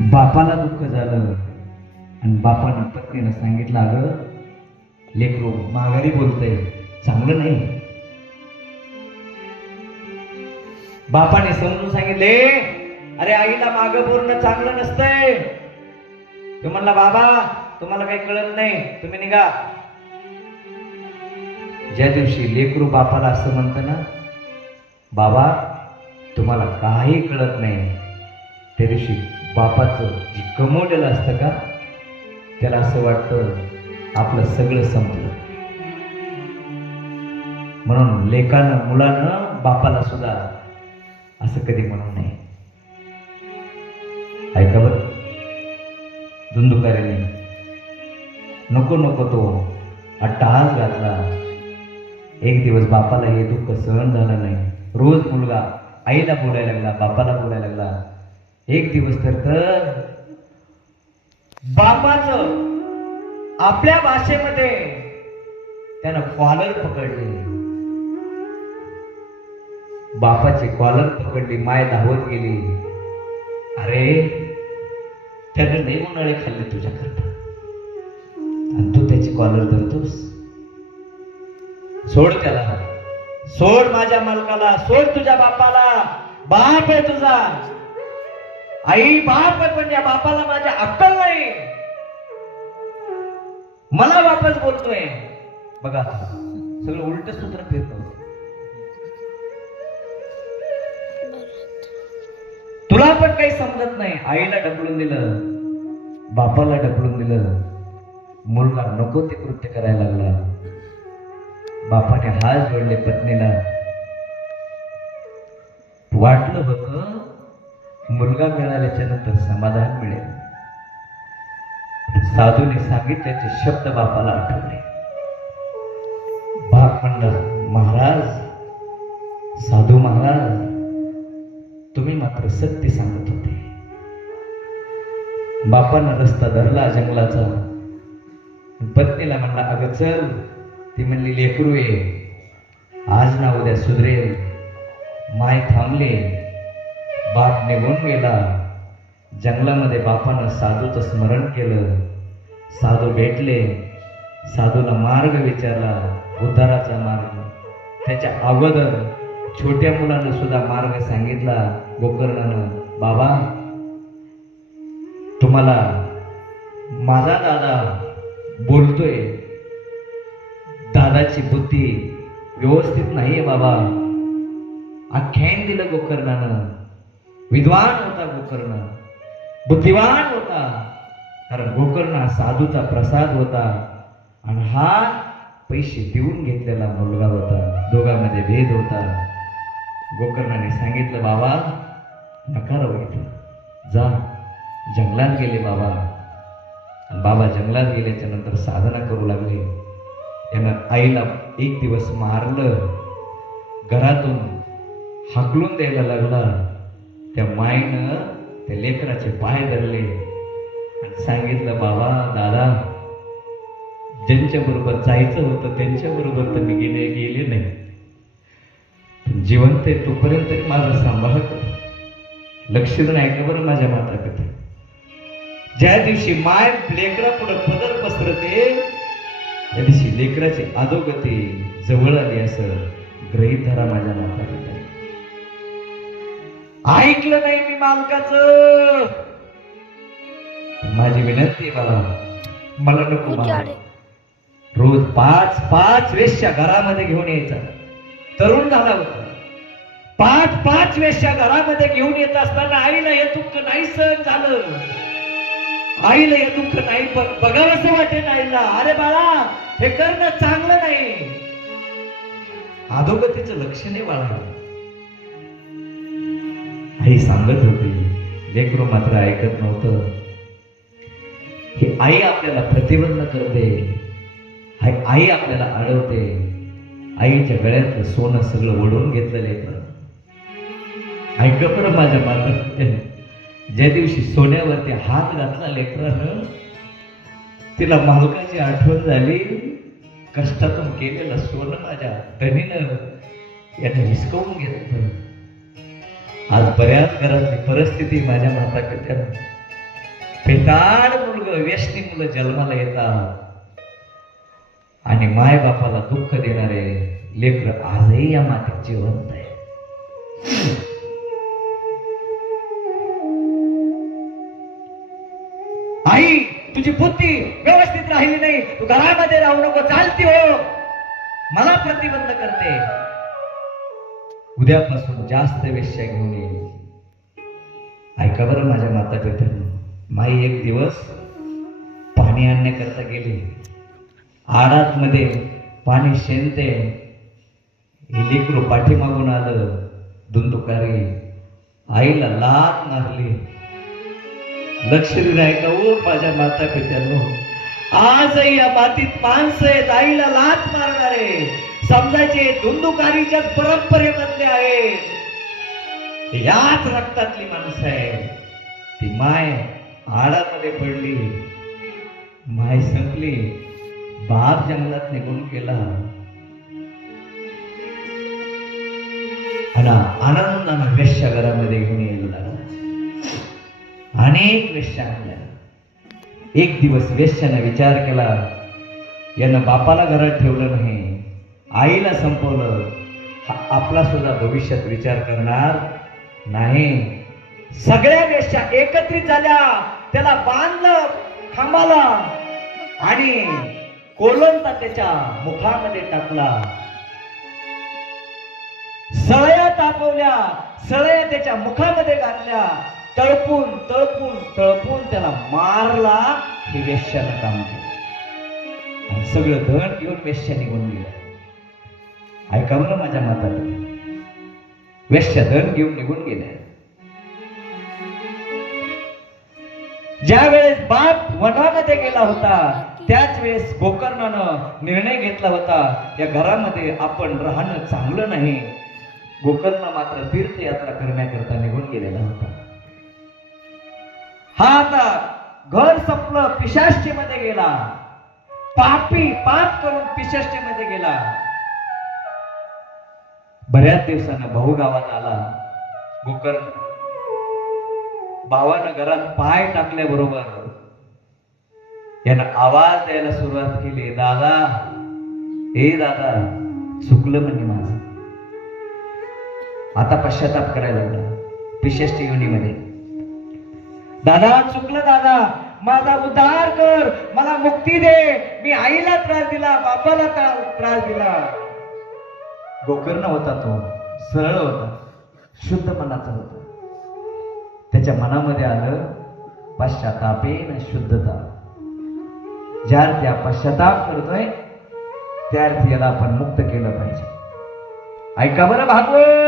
बापाला दुःख झालं आणि बापानं पत्नीनं सांगितलं, अगं लेकरू माघारी बोलतंय, चांगलं नाही. बापाने समजून सांगितले, अरे आईला मागं बोलणं चांगलं नसतंय. तो म्हणला, बाबा तुम्हाला काही कळत नाही, तुम्ही निघा. ज्या दिवशी लेकरू बापाला असं म्हणतं ना, बाबा तुम्हाला काही कळत नाही, त्या दिवशी बापाचं जे कमवलेलं असतं का, त्याला असं वाटतं आपलं सगळं संपलं. म्हणून लेकानं मुलानं बापाला सुद्धा असं कधी म्हणू नये. ऐका बरं, धुंदुकारीने नको नको तो अट्टहास घातला. एक दिवस बापाला हे दुःख सहन झालं नाही. रोज मुलगा आईला बोलायला लागला, बापाला बोलायला लागला. एक दिवस तर बापाचं आपल्या भाषेमध्ये त्यानं कॉलर पकडले. बापाची कॉलर पकडली, माय धावत गेली. अरे त्यानं नाही उन्हाळे खाल्ले तुझ्याकरता आणि तू त्याची कॉलर धरतोस. सोड त्याला, सोड माझ्या मालकाला, सोड तुझ्या बापाला. बाप आहे तुझा, आई बाप आहे, पण या बापाला माझ्या अक्कल नाही. मला वापस बोलतोय. बघा सगळं उलट सूत्र फिरतो. तुला पण काही समजत नाही. आईला ढकलून दिलं, बापाला ढकलून दिलं. मुलगा नको ते कृत्य करायला लागला. बापाने हात जोडले पत्नीला. वाटलं होतं मुलगा मिळाल्याच्या नंतर समाधान मिळेल. साधूने सांगितल्याचे शब्द बापाला आठवले. बाप म्हणलं, महाराज, साधू महाराज, तुम्ही मात्र सत्य सांगत होते. बापानं रस्ता धरला जंगलाचा. पत्नीला म्हणला, अगं चल. ती म्हणली, लेकरू ये, आज ना उद्या सुधरेल. माय थांबले, बाप निघून गेला. जंगलामध्ये बापानं साधूचं स्मरण केलं. साधू भेटले, साधूला मार्ग विचारला, उद्धाराचा मार्ग. त्याच्या अगोदर छोट्या मुलानं सुद्धा मार्ग सांगितला. गोकर्णानं, बाबा तुम्हाला माझा दादा बोलतोय, दादाची बुद्धी व्यवस्थित नाहीये बाबा. आख्यान दिलं गोकर्णानं. विद्वान होता गोकर्ण, बुद्धिवान होता. कारण गोकर्ण हा साधूचा प्रसाद होता आणि हा पैसे देऊन घेतलेला मुलगा होता. दोघांमध्ये भेद होता. गोकर्णाने सांगितलं, बाबा नका राहू इथं, जा. जंगलात गेले बाबा. बाबा जंगलात गेल्याच्या नंतर साधना करू लागले. त्यानं आईला एक दिवस मारलं, घरातून हाकलून द्यायला लागला. त्या माईनं त्या लेकराचे पाय धरले आणि सांगितलं, बाबा दादा, ज्यांच्या बरोबर जायचं होतं त्यांच्या बरोबर तर मी गेले नाही. जिवंत आहे तोपर्यंत माझं सांभाळ कर. लक्ष देऊन ऐका बरं माझ्या माताकडे. ज्या दिवशी माय लेकरा पुढे पदर पसरते, त्या दिवशी लेकराची अधोगती जवळ आली असं गृहीत धरा माझ्या माताकडे. ऐकलं नाही मी मालकाचं. माझी विनंती बाबा, मला नको मार. रोज 5-5 वेश्या घरामध्ये घेऊन यायचा. तरुण झाला होता. 5-5 वेश्या घरामध्ये घेऊन येत असताना आईला हे दुःख नाही सहन झालं. आईला हे दुःख नाही बघावंसं वाटेल आईला. अरे बाळा, हे करणं चांगलं नाही. अधोगतीचं लक्ष नाही बाळा. आई सांगत होती, लेकरू मात्र ऐकत नव्हतं. ही आई आपल्याला प्रतिबंध करते, आई आपल्याला अडवते. आईच्या गळ्यातलं सोनं सगळं ओढून घेतलं लेकर. ऐक बरं माझ्या माता, ज्या दिवशी सोन्यावरती हात घातला लेकरानं, तिला मालकाची आठवण झाली. कष्टातून केलेलं सोनं माझ्या धनीनं याने हिसकावून घेतलं. आज बऱ्याच घरातली परिस्थिती माझ्या माताकडे पेताड मुलग व्यसनी मुलं जन्माला येतात आणि माय बापाला दुःख देणारे लेकर आजही या मातीत जिवंत आहे. आई तुझी बुद्धी व्यवस्थित राहिली नाही, तू घरामध्ये राहू नको, चालती हो, मला प्रतिबंध करते. उद्यापासून जास्त वेश्या घेऊन येईल. ऐका बरं माझ्या माता पित्यांनो, माई एक दिवस पाणी आणण्याकरता गेली. आडात मध्ये पाणी शेणते, लेकरू पाठीमागून आलं. दुंदुकारी आईला लात मारली. लक्ष दिलं आहे का ओ माझ्या माता पित्यांनो, आजही या मातीत माणसं आहेत आईला लात मारणारे, समजायचे धुंदुकारीच्या परंपरेमधले आहेत. याच रक्तातली माणसं आहे. ती माय आडामध्ये पडली, माय संपली, बाप जंगलात निघून गेला. आणि आनंदानं वेश्या घरामध्ये घेऊन यायला लागला. अनेक वेश्या आणल्या. एक दिवस वेश्यानं विचार केला, यानं बापाला घरात ठेवलं नाही, आईला संपवलं, हा आपला सुद्धा भविष्यात विचार करणार नाही. सगळ्या वेश्या एकत्रित झाल्या, त्याला बांधलं खांबाला आणि कोलंता त्याच्या मुखामध्ये टाकला. सळया तापवल्या, सळया त्याच्या मुखामध्ये घातल्या. तळपून तळपून तळपून त्याला मारला. हे वेश्यानं काम केलं आणि सगळं धन घेऊन वेश्या निघून गेल्या. ऐका बरं माझ्या माता, वेश्या धन घेऊन निघून गेल्या. ज्या वेळेस बाप वनामध्ये गेला होता, त्याच वेळेस गोकर्णानं निर्णय घेतला होता, या घरामध्ये आपण राहणं चांगलं नाही. गोकर्ण मात्र तीर्थयात्रा करण्याकरता निघून गेलेला होता. हा आता घर संपलं, पिशाचीमध्ये गेला. पापी पाप करून पिशाचीमध्ये गेला. बऱ्याच दिवसानं भाऊ गावात आला. गोकर्ण भावानं घरात पाय टाकल्याबरोबर यानं आवाज द्यायला सुरुवात केली, दादा, हे दादा, चुकलं म्हणजे माझं. आता पश्चाताप करायला लागला पिशाची योनीमध्ये. दादा चुकलं, दादा माझा उद्धार कर, मला मुक्ती दे, मी आईला त्रास दिला, बापाला त्रास दिला. गोकर्ण होता तो, सरळ होता, शुद्ध मनाचा होता. त्याच्या मनामध्ये आलं पश्चातापेन शुद्धता. ज्या अर्थी पश्चाताप करतोय त्या अर्थी याला आपण मुक्त केलं पाहिजे. ऐका बरं भागवत,